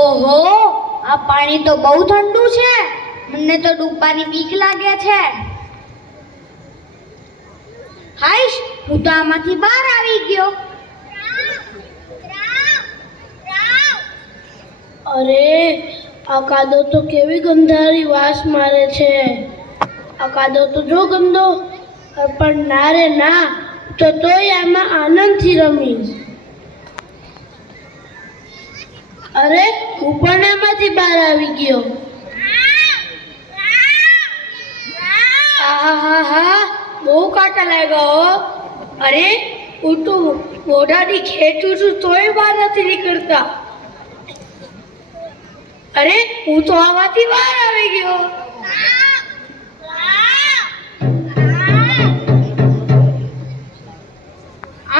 ઓહો, આ પાણી તો બહુ ઠંડુ છે. મને તો ડૂબવાની બીક લાગે છે. હાઈશ, હું તો આમાંથી બહાર આવી ગયો. અરે, આ કાદવ તો કેવી ગંધારી વાસ મારે છે. આ કાદવ તો જો ગંદો, પણ ના રે ના, તોય આમાં આનંદથી રમીશ. અરે, હું પણ એમાંથી બહાર આવી ગયો. આહાહા, બહુ કાંટા લાગ્યા હો. અરે, હું તો મોઢાથી ખેંચું છું તોય બહાર નથી નીકળતા. અરે, હું તો આમાંથી બહાર આવી ગયો.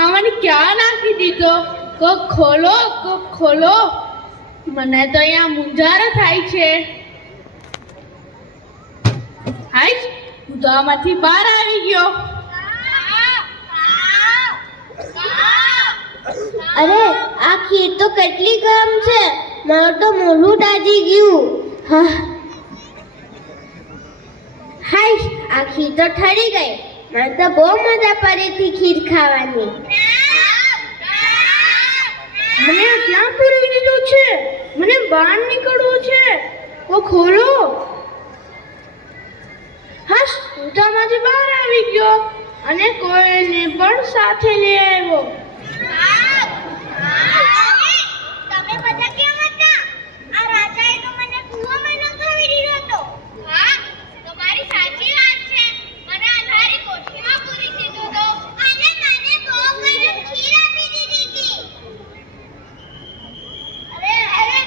આમાં ક્યાં નાખી દીધો? કોક ખોલો, કોક ખોલો. મને તો અહીંયા મૂંઝારો થાય છે. હાય, હું તો આમાંથી બહાર આવી ગયો. અરે, આ ખીર તો કેટલી ગરમ છે. મારું તો મોઢું દાજી ગયું. હાય, આ ખીર તો ઠરી ગઈ. મને તો બહુ મજા પડી હતી ખીર ખાવાની. મને ક્યાં પૂરી દીધું છે? મને બહાર નીકળવું છે. ઓ ખોલો. હાશ, હું તો આમાંથી બહાર આવી ગયો અને કોઈને પણ સાથે લઈ આવ્યો. તમે બધા કેમ હતા? આ રાજાએ તો મને કૂવામાં નખાવી દીધો હતો. હા, તમારી સાચી વાત છે. મને અંધારી કોઠીમાં પૂરી દીધો હતો અને મને બહુ ગરમ ખીર આપી દીધી હતી. અરે,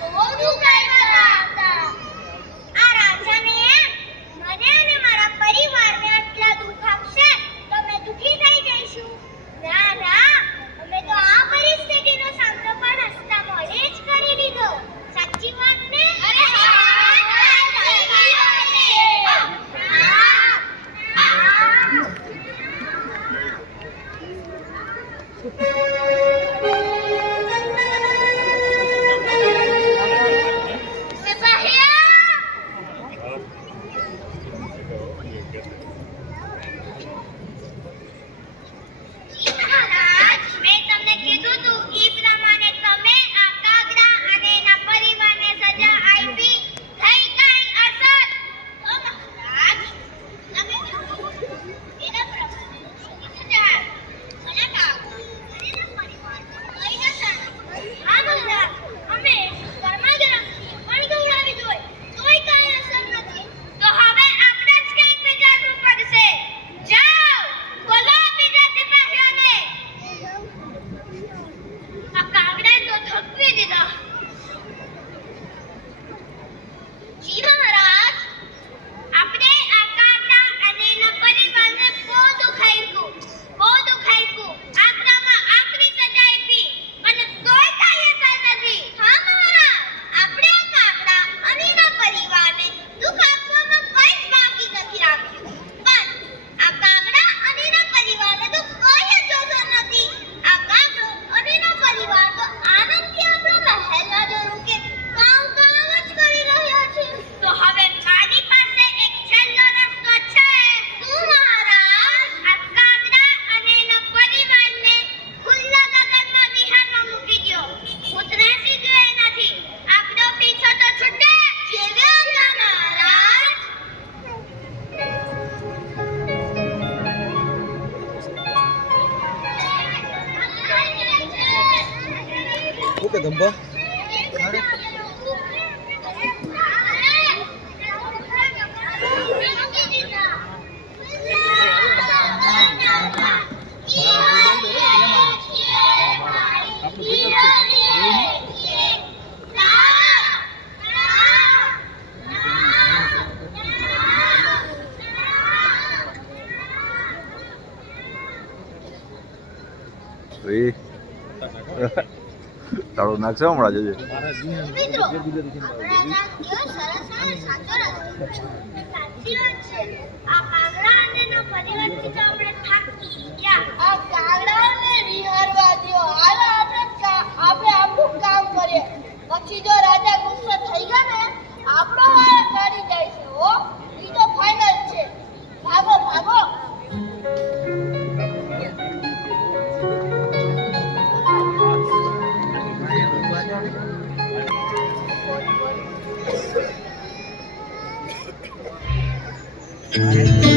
બહુ દુઃખ આવ્યા હતા. આ રાજાને મને અને મારા પરિવારને આટલા દુઃખ આપશે તો અમે દુઃખી થઈ જઈશું. ના ના, અમે તો આ પરિસ્થિતિનો સામનો પણ હસતા મોઢે જ કરી લીધો. સાચી વાત ને? અરે ઓકે ધંબા તાળો નાખશે હમણાં જજે. આપણે આપણું કામ કરીએ. છે